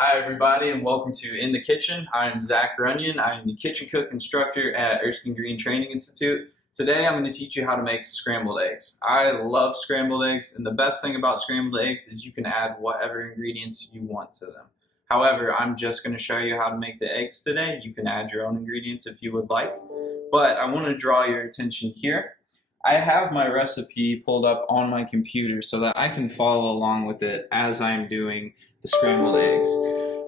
Hi everybody and welcome to In the Kitchen. I'm Zach Runyon. I'm the kitchen cook instructor at Erskine Green Training Institute. Today I'm going to teach you how to make scrambled eggs. I love scrambled eggs, and the best thing about scrambled eggs is you can add whatever ingredients you want to them. However, I'm just going to show you how to make the eggs today. You can add your own ingredients if you would like, but I want to draw your attention here. I have my recipe pulled up on my computer so that I can follow along with it as I'm doing the scrambled eggs.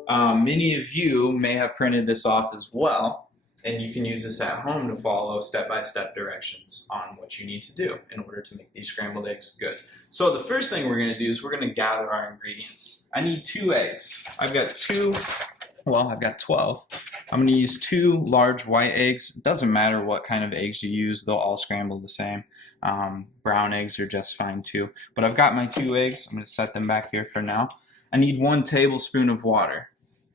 Many of you may have printed this off as well, and you can use this at home to follow step-by-step directions on what you need to do in order to make these scrambled eggs good. So the first thing we're going to do is we're going to gather our ingredients. I need 2 eggs. I've got 12. I'm going to use 2 large white eggs. It doesn't matter what kind of eggs you use, they'll all scramble the same. Brown eggs are just fine too. But I've got my 2 eggs. I'm going to set them back here for now. I need 1 tablespoon of water,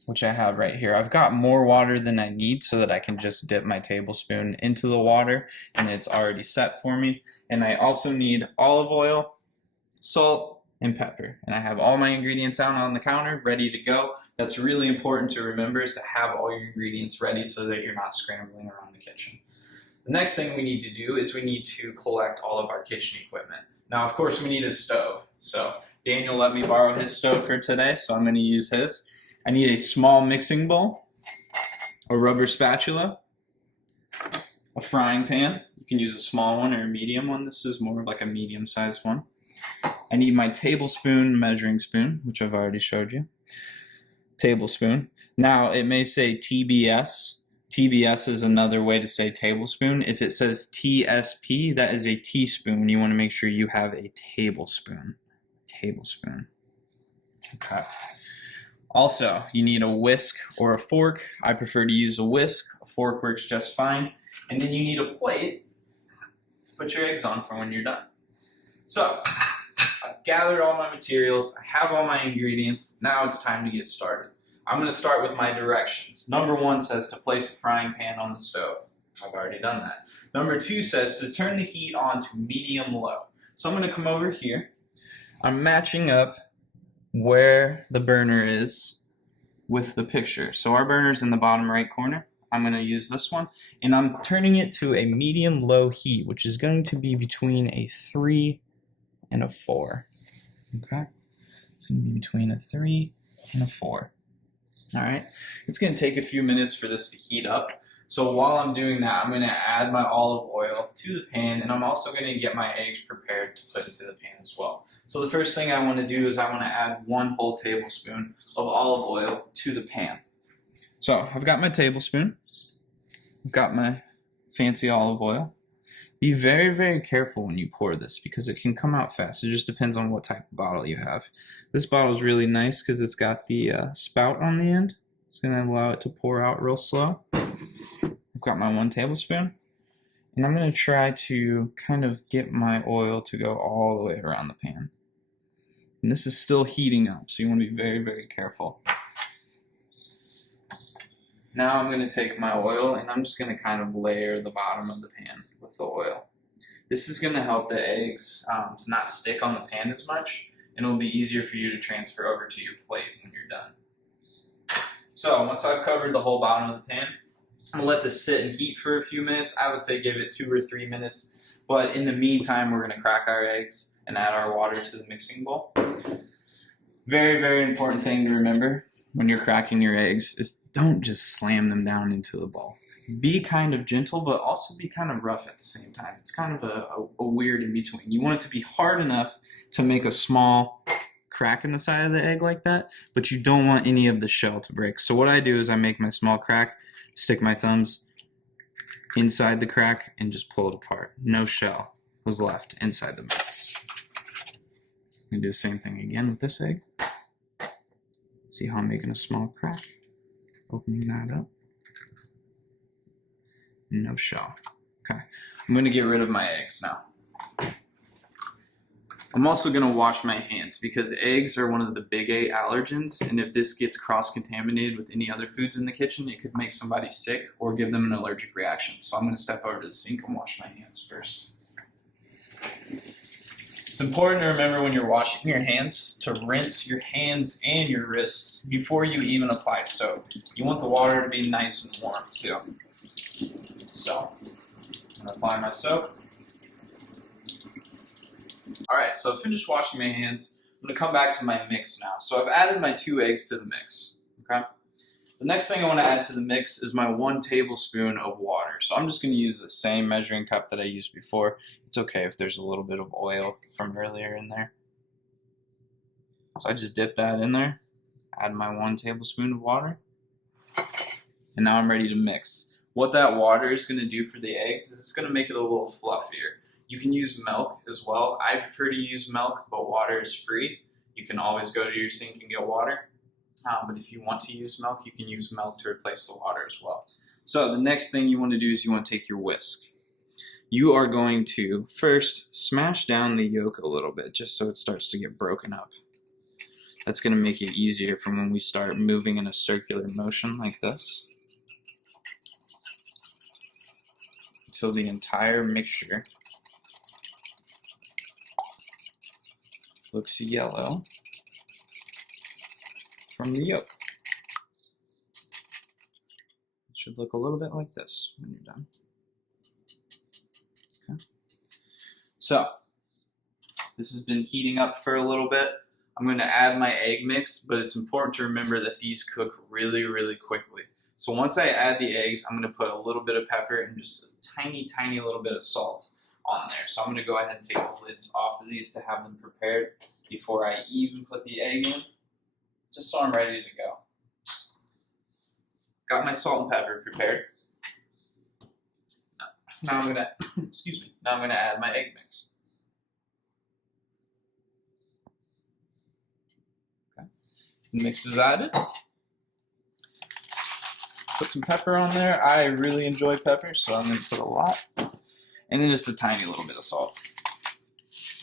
which I have right here. I've got more water than I need so that I can just dip my tablespoon into the water and it's already set for me. And I also need olive oil, salt, and pepper. And I have all my ingredients out on the counter ready to go. That's really important to remember, is to have all your ingredients ready so that you're not scrambling around the kitchen. The next thing we need to do is we need to collect all of our kitchen equipment. Now, of course, we need a stove. So Daniel let me borrow his stove for today, so I'm going to use his. I need a small mixing bowl, a rubber spatula, a frying pan. You can use a small one or a medium one. This is more of like a medium-sized one. I need my tablespoon measuring spoon, which I've already showed you. Tablespoon. Now, it may say TBS. TBS is another way to say tablespoon. If it says TSP, that is a teaspoon. You want to make sure you have a tablespoon. Tablespoon. Okay. Also, you need a whisk or a fork. I prefer to use a whisk. A fork works just fine. And then you need a plate to put your eggs on for when you're done. So, I've gathered all my materials. I have all my ingredients. Now it's time to get started. I'm going to start with my directions. Number 1 says to place a frying pan on the stove. I've already done that. Number 2 says to turn the heat on to medium-low. So I'm going to come over here. I'm matching up where the burner is with the picture. So our burner's in the bottom right corner. I'm going to use this one, and I'm turning it to a medium-low heat, which is going to be between a 3 and a 4. Okay? It's going to be between a 3 and a 4. All right? It's going to take a few minutes for this to heat up. So while I'm doing that, I'm going to add my olive oil to the pan, and I'm also going to get my eggs prepared to put into the pan as well. So the first thing I want to do is I want to add 1 whole tablespoon of olive oil to the pan. So I've got my tablespoon. I've got my fancy olive oil. Be very, very careful when you pour this because it can come out fast. It just depends on what type of bottle you have. This bottle is really nice because it's got the spout on the end. It's going to allow it to pour out real slow. I've got my 1 tablespoon. And I'm going to try to kind of get my oil to go all the way around the pan. And this is still heating up, so you want to be very, very careful. Now I'm going to take my oil and I'm just going to kind of layer the bottom of the pan with the oil. This is going to help the eggs to not stick on the pan as much, and it'll be easier for you to transfer over to your plate when you're done. So once I've covered the whole bottom of the pan, I'm going to let this sit and heat for a few minutes. I would say give it 2 or 3 minutes, but in the meantime we're going to crack our eggs and add our water to the mixing bowl. Very, very important thing to remember when you're cracking your eggs is don't just slam them down into the bowl. Be kind of gentle, but also be kind of rough at the same time. It's kind of a weird in between. You want it to be hard enough to make a small crack in the side of the egg like that, but you don't want any of the shell to break. So what I do is I make my small crack, stick my thumbs inside the crack, and just pull it apart. No shell was left inside the mix. I'm going to do the same thing again with this egg. See how I'm making a small crack? Opening that up. No shell. Okay. I'm going to get rid of my eggs now. I'm also going to wash my hands because eggs are one of the big 8 allergens, and if this gets cross-contaminated with any other foods in the kitchen, it could make somebody sick or give them an allergic reaction. So I'm going to step over to the sink and wash my hands first. It's important to remember when you're washing your hands to rinse your hands and your wrists before you even apply soap. You want the water to be nice and warm too. So, I'm going to apply my soap. Alright, so I've finished washing my hands. I'm going to come back to my mix now. So I've added my 2 eggs to the mix. Okay. The next thing I want to add to the mix is my 1 tablespoon of water. So I'm just going to use the same measuring cup that I used before. It's okay if there's a little bit of oil from earlier in there. So I just dip that in there, add my 1 tablespoon of water, and now I'm ready to mix. What that water is going to do for the eggs is it's going to make it a little fluffier. You can use milk as well. I prefer to use milk, but water is free. You can always go to your sink and get water. But if you want to use milk, you can use milk to replace the water as well. So the next thing you want to do is you want to take your whisk. You are going to first smash down the yolk a little bit just so it starts to get broken up. That's going to make it easier for when we start moving in a circular motion like this. Until the entire mixture looks yellow from the yolk. It should look a little bit like this when you're done. Okay. So, this has been heating up for a little bit. I'm going to add my egg mix, but it's important to remember that these cook really, really quickly. So once I add the eggs, I'm going to put a little bit of pepper and just a tiny, tiny little bit of salt on there. So I'm going to go ahead and take the lids off of these to have them prepared before I even put the egg in, just so I'm ready to go. Got my salt and pepper prepared. Now I'm going to, excuse me, now I'm going to add my egg mix. Okay. The mix is added. Put some pepper on there. I really enjoy pepper, so I'm going to put a lot. And then just a tiny little bit of salt.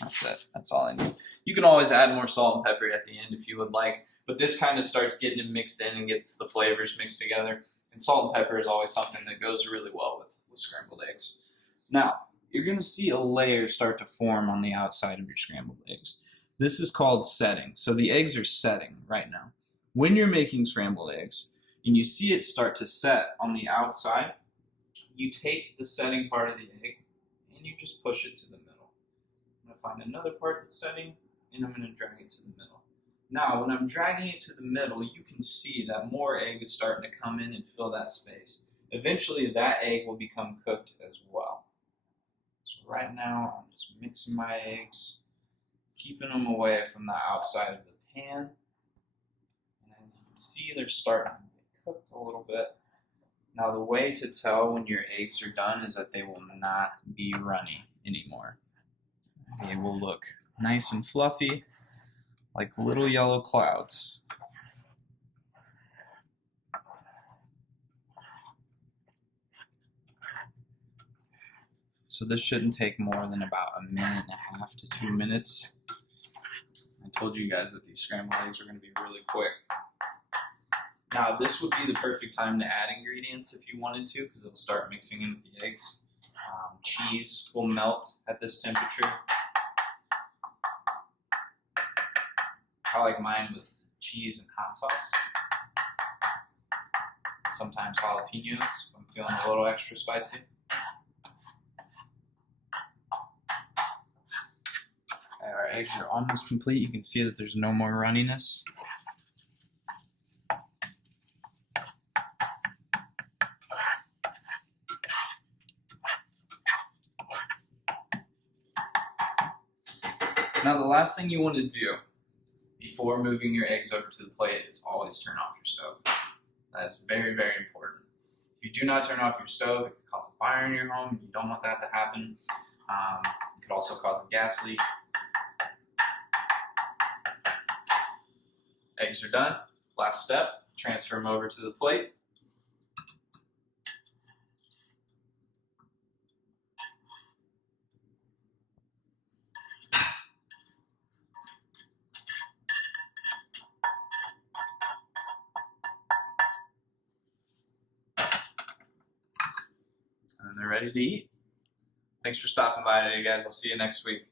That's it. That's all I need. You can always add more salt and pepper at the end if you would like, but this kind of starts getting it mixed in and gets the flavors mixed together. And salt and pepper is always something that goes really well with scrambled eggs. Now, you're going to see a layer start to form on the outside of your scrambled eggs. This is called setting. So the eggs are setting right now. When you're making scrambled eggs, and you see it start to set on the outside, you take the setting part of the egg and you just push it to the middle. I'm going to find another part that's setting and I'm going to drag it to the middle. Now, when I'm dragging it to the middle, you can see that more egg is starting to come in and fill that space. Eventually, that egg will become cooked as well. So right now, I'm just mixing my eggs, keeping them away from the outside of the pan. And as you can see, they're starting to cooked a little bit. Now the way to tell when your eggs are done is that they will not be runny anymore. They will look nice and fluffy, like little yellow clouds. So this shouldn't take more than about 1.5 minutes to 2 minutes. I told you guys that these scrambled eggs are going to be really quick. Now, this would be the perfect time to add ingredients if you wanted to, because it'll start mixing in with the eggs. Cheese will melt at this temperature. I like mine with cheese and hot sauce. Sometimes jalapenos if I'm feeling a little extra spicy. Our eggs are almost complete. You can see that there's no more runniness. Now the last thing you want to do before moving your eggs over to the plate is always turn off your stove. That is very, very important. If you do not turn off your stove, it could cause a fire in your home. You don't want that to happen. It could also cause a gas leak. Eggs are done. Last step, transfer them over to the plate. And they're ready to eat. Thanks for stopping by today, guys. I'll see you next week.